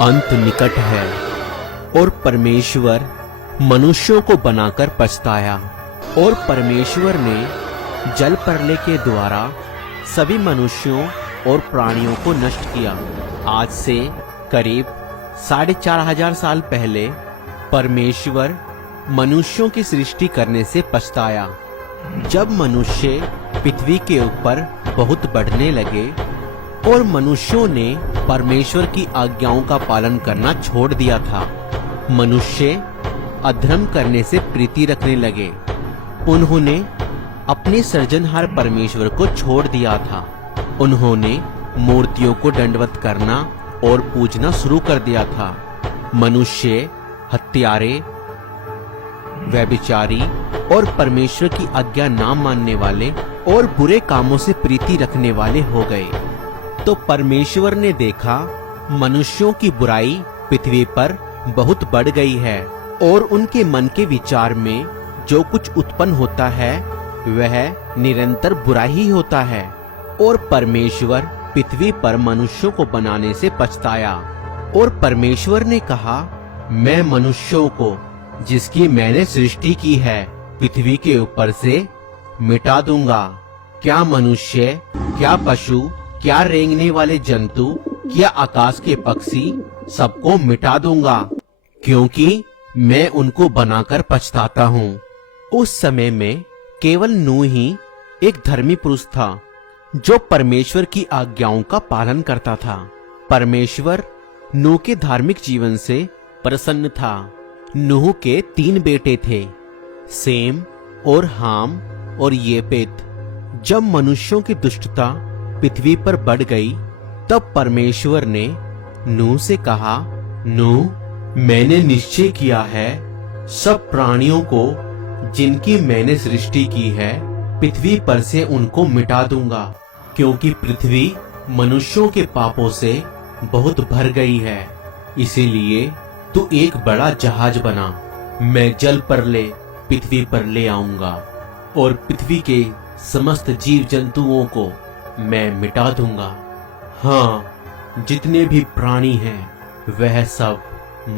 अंत निकट है और परमेश्वर मनुष्यों को बनाकर पछताया। और परमेश्वर ने जल प्रलय के द्वारा सभी मनुष्यों और प्राणियों को नष्ट किया। आज से करीब 4500 साल पहले परमेश्वर मनुष्यों की सृष्टि करने से पछताया। जब मनुष्य पृथ्वी के ऊपर बहुत बढ़ने लगे और मनुष्यों ने परमेश्वर की आज्ञाओं का पालन करना छोड़ दिया था, मनुष्य अधर्म करने से प्रीति रखने लगे। उन्होंने अपने सृजनहार परमेश्वर को छोड़ दिया था। उन्होंने मूर्तियों को दंडवत करना और पूजना शुरू कर दिया था। मनुष्य हत्यारे, व्यभिचारी और परमेश्वर की आज्ञा ना मानने वाले और बुरे कामों से प्रीति रखने वाले हो गए। तो परमेश्वर ने देखा मनुष्यों की बुराई पृथ्वी पर बहुत बढ़ गई है और उनके मन के विचार में जो कुछ उत्पन्न होता है वह निरंतर बुरा ही होता है। और परमेश्वर पृथ्वी पर मनुष्यों को बनाने से पछताया। और परमेश्वर ने कहा, मैं मनुष्यों को जिसकी मैंने सृष्टि की है पृथ्वी के ऊपर से मिटा दूंगा। क्या मनुष्य, क्या पशु, क्या रेंगने वाले जंतु, क्या आकाश के पक्षी, सबको मिटा दूंगा, क्योंकि मैं उनको बनाकर पछताता हूँ। उस समय में केवल नूह ही एक धर्मी पुरुष था जो परमेश्वर की आज्ञाओं का पालन करता था। परमेश्वर नूह के धार्मिक जीवन से प्रसन्न था। नूह के 3 बेटे थे, सेम और हाम और येपेत। जब मनुष्यों की दुष्टता पृथ्वी पर बढ़ गई तब परमेश्वर ने नूह से कहा, नूह, मैंने निश्चय किया है सब प्राणियों को जिनकी मैंने सृष्टि की है पृथ्वी पर से उनको मिटा दूंगा, क्योंकि पृथ्वी मनुष्यों के पापों से बहुत भर गई है। इसीलिए तू एक बड़ा जहाज बना, मैं जल प्रलय पृथ्वी पर ले आऊंगा और पृथ्वी के समस्त जीव जंतुओं को मैं मिटा दूंगा। हाँ, जितने भी प्राणी हैं वह सब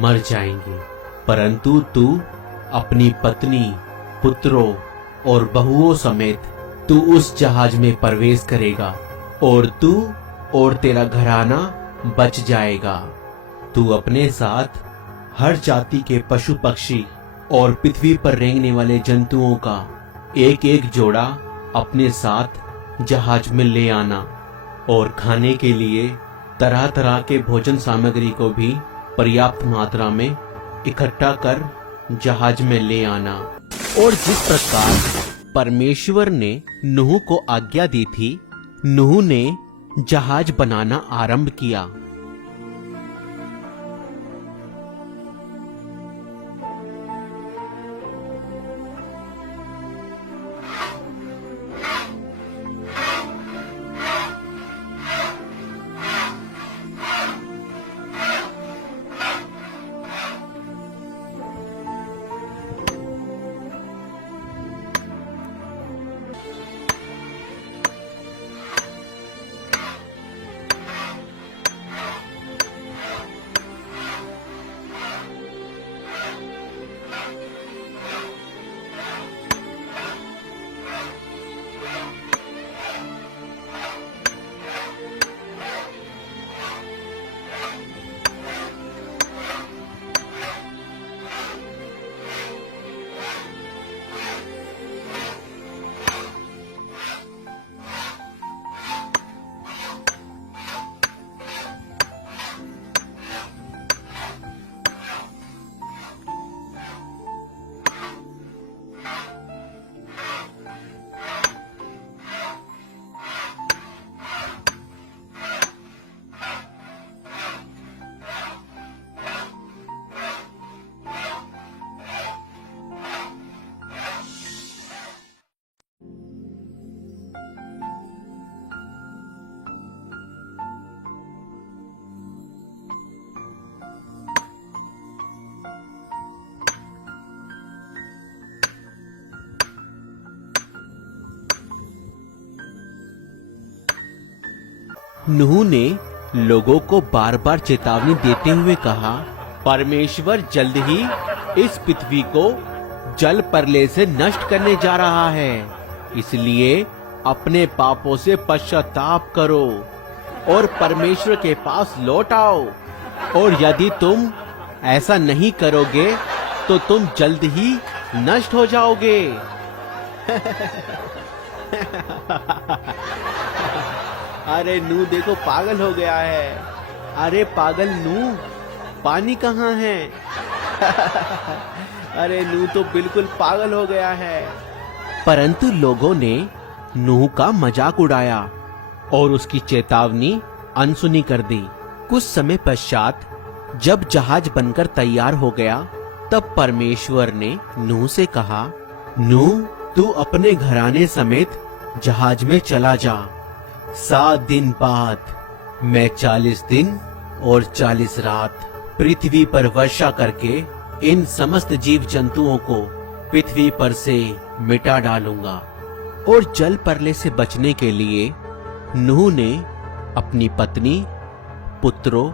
मर जाएंगे, परंतु तू अपनी पत्नी, पुत्रों और बहुओं समेत तू उस जहाज में प्रवेश करेगा और तू और तेरा घराना बच जाएगा। तू अपने साथ हर जाति के पशु पक्षी और पृथ्वी पर रेंगने वाले जंतुओं का एक एक जोड़ा अपने साथ जहाज में ले आना और खाने के लिए तरह तरह के भोजन सामग्री को भी पर्याप्त मात्रा में इकट्ठा कर जहाज में ले आना। और जिस प्रकार परमेश्वर ने नूह को आज्ञा दी थी, नूह ने जहाज बनाना आरंभ किया। नूह ने लोगों को बार बार चेतावनी देते हुए कहा, परमेश्वर जल्द ही इस पृथ्वी को जल प्रलय से नष्ट करने जा रहा है, इसलिए अपने पापों से पश्चाताप करो और परमेश्वर के पास लौट आओ, और यदि तुम ऐसा नहीं करोगे तो तुम जल्द ही नष्ट हो जाओगे। अरे नूह देखो पागल हो गया है। अरे पागल नूह, पानी कहाँ है? अरे नूह तो बिल्कुल पागल हो गया है। परंतु लोगों ने नूह का मजाक उड़ाया और उसकी चेतावनी अनसुनी कर दी। कुछ समय पश्चात जब जहाज बनकर तैयार हो गया, तब परमेश्वर ने नूह से कहा, नूह तू अपने घराने समेत जहाज में चला जा। 7 दिन बाद मैं 40 दिन और 40 रात पृथ्वी पर वर्षा करके इन समस्त जीव जंतुओं को पृथ्वी पर से मिटा डालूंगा। और जल प्रलय से बचने के लिए नूह ने अपनी पत्नी, पुत्रों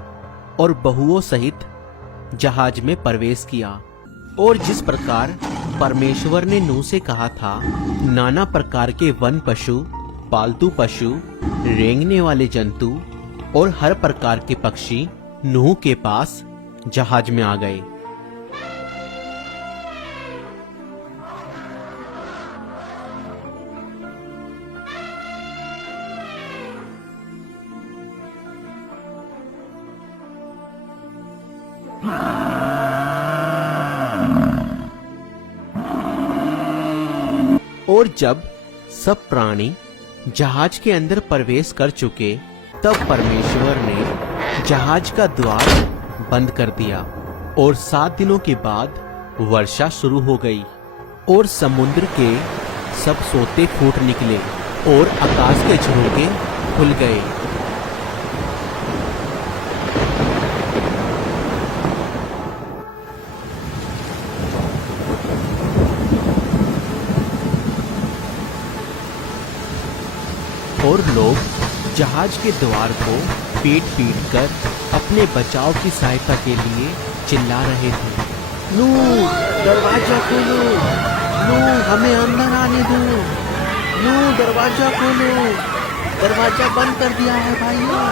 और बहुओं सहित जहाज में प्रवेश किया। और जिस प्रकार परमेश्वर ने नूह से कहा था, नाना प्रकार के वन पशु, पालतू पशु, रेंगने वाले जंतु और हर प्रकार के पक्षी नूह के पास जहाज में आ गए। और जब सब प्राणी जहाज के अंदर प्रवेश कर चुके, तब परमेश्वर ने जहाज का द्वार बंद कर दिया और 7 दिनों के बाद वर्षा शुरू हो गई और समुद्र के सब सोते फूट निकले और आकाश के झरोखे खुल गए। और लोग जहाज के द्वार को पीट पीट कर अपने बचाव की सहायता के लिए चिल्ला रहे थे, नूह दरवाजा खोलो, नूह हमें अंदर आने दो, नूह दरवाजा खोलो, दरवाजा बंद कर दिया है भाइयों,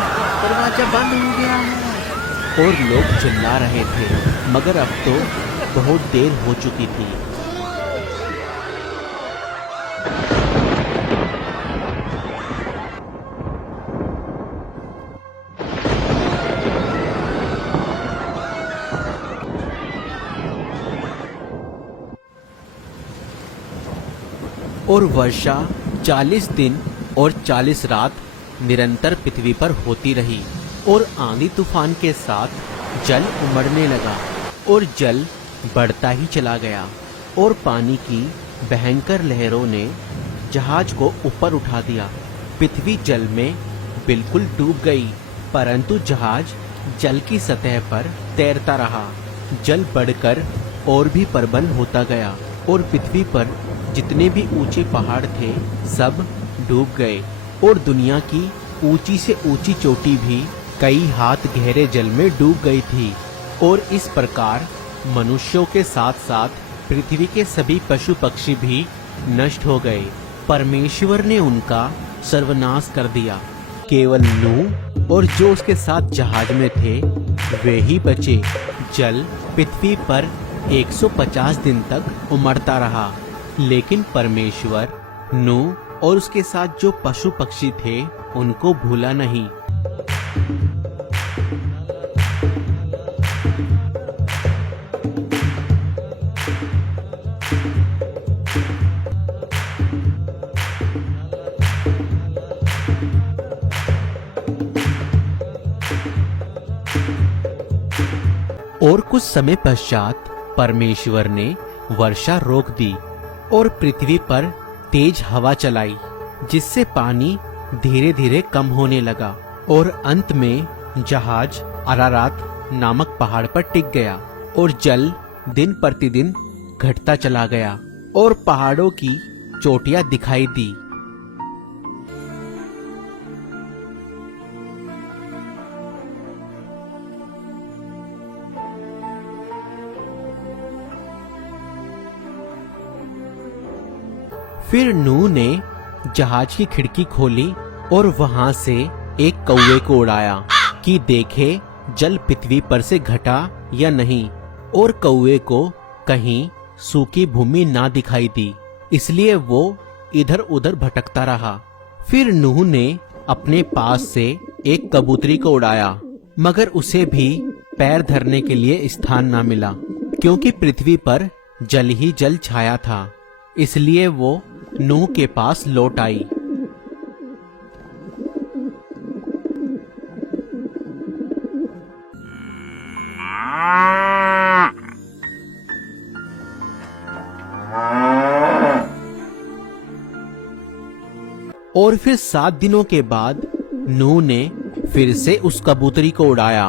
दरवाजा बंद हो गया है। और लोग चिल्ला रहे थे, मगर अब तो बहुत देर हो चुकी थी। और वर्षा 40 दिन और 40 रात निरंतर पृथ्वी पर होती रही और आंधी तूफान के साथ जल उमड़ने लगा और जल बढ़ता ही चला गया और पानी की भयंकर लहरों ने जहाज को ऊपर उठा दिया। पृथ्वी जल में बिल्कुल डूब गई, परंतु जहाज जल की सतह पर तैरता रहा। जल बढ़कर और भी प्रबल होता गया और पृथ्वी पर जितने भी ऊंचे पहाड़ थे सब डूब गए और दुनिया की ऊंची से ऊंची चोटी भी कई हाथ गहरे जल में डूब गई थी। और इस प्रकार मनुष्यों के साथ साथ पृथ्वी के सभी पशु पक्षी भी नष्ट हो गए। परमेश्वर ने उनका सर्वनाश कर दिया। केवल नूह और जो उसके साथ जहाज में थे वे ही बचे। जल पृथ्वी पर 150 दिन तक उमड़ता रहा, लेकिन परमेश्वर नूह और उसके साथ जो पशु पक्षी थे उनको भूला नहीं। और कुछ समय पश्चात परमेश्वर ने वर्षा रोक दी और पृथ्वी पर तेज हवा चलाई, जिससे पानी धीरे धीरे कम होने लगा और अंत में जहाज अरारात नामक पहाड़ पर टिक गया और जल दिन प्रतिदिन घटता चला गया और पहाड़ों की चोटियां दिखाई दी। फिर नूह ने जहाज की खिड़की खोली और वहां से एक कौवे को उड़ाया कि देखे जल पृथ्वी पर से घटा या नहीं, और कौवे को कहीं सूखी भूमि ना दिखाई दी, इसलिए वो इधर उधर भटकता रहा। फिर नूह ने अपने पास से एक कबूतरी को उड़ाया, मगर उसे भी पैर धरने के लिए स्थान ना मिला, क्योंकि पृथ्वी पर जल ही जल छाया था। इसलिए वो नूह के पास लौट आई। और फिर 7 दिनों के बाद नूह ने फिर से उस कबूतरी को उड़ाया,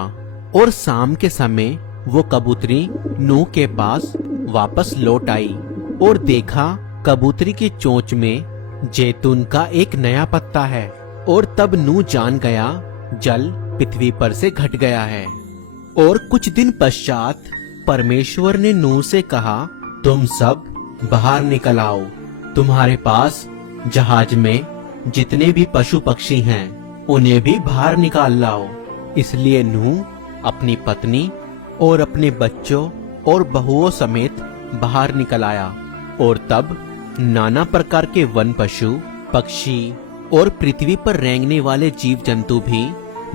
और शाम के समय वो कबूतरी नूह के पास वापस लौट आई और देखा कबूतरी की चोंच में जैतून का एक नया पत्ता है। और तब नूह जान गया जल पृथ्वी पर से घट गया है। और कुछ दिन पश्चात परमेश्वर ने नूह से कहा, तुम सब बाहर निकल आओ, तुम्हारे पास जहाज में जितने भी पशु पक्षी हैं उन्हें भी बाहर निकाल लाओ। इसलिए नूह अपनी पत्नी और अपने बच्चों और बहुओं समेत बाहर निकल आया। और तब नाना प्रकार के वन पशु पक्षी और पृथ्वी पर रेंगने वाले जीव जंतु भी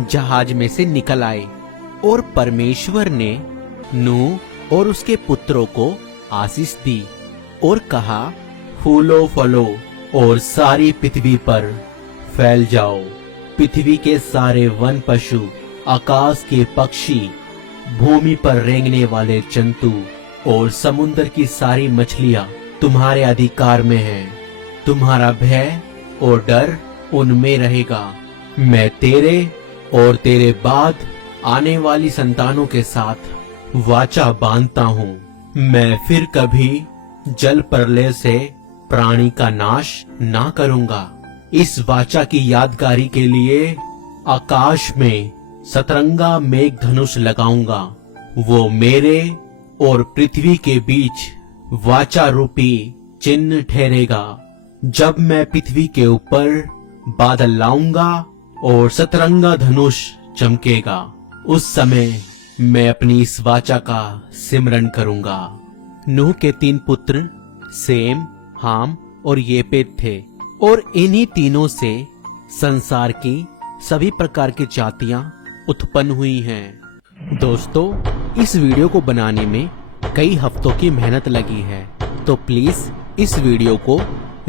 जहाज में से निकल आए। और परमेश्वर ने नूह और उसके पुत्रों को आशीष दी और कहा, फूलो फलो और सारी पृथ्वी पर फैल जाओ। पृथ्वी के सारे वन पशु, आकाश के पक्षी, भूमि पर रेंगने वाले जंतु और समुद्र की सारी मछलियां तुम्हारे अधिकार में हैं। तुम्हारा भय और डर उनमें रहेगा। मैं तेरे और तेरे बाद आने वाली संतानों के साथ वाचा बांधता हूँ। मैं फिर कभी जल प्रलय से प्राणी का नाश ना करूंगा। इस वाचा की यादगारी के लिए आकाश में सतरंगा मेघ धनुष लगाऊंगा। वो मेरे और पृथ्वी के बीच वाचा रूपी चिन्ह ठहरेगा। जब मैं पृथ्वी के ऊपर बादल लाऊंगा और सतरंगा धनुष चमकेगा, उस समय मैं अपनी इस वाचा का सिमरन करूंगा। नूह के 3 पुत्र सेम, हाम और येपेत थे, और इन्हीं तीनों से संसार की सभी प्रकार की जातियां उत्पन्न हुई हैं। दोस्तों, इस वीडियो को बनाने में कई हफ्तों की मेहनत लगी है, तो प्लीज इस वीडियो को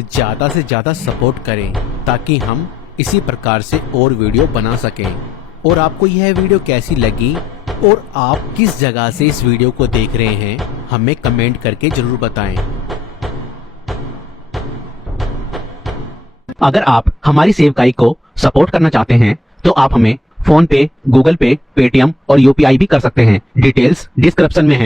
ज्यादा से ज्यादा सपोर्ट करें ताकि हम इसी प्रकार से और वीडियो बना सकें। और आपको यह वीडियो कैसी लगी और आप किस जगह से इस वीडियो को देख रहे हैं, हमें कमेंट करके जरूर बताएं। अगर आप हमारी सेवकाई को सपोर्ट करना चाहते हैं तो आप हमें फोन पे, गूगल पे, पेटीएम और यूपीआई भी कर सकते हैं। डिटेल्स डिस्क्रिप्शन में है।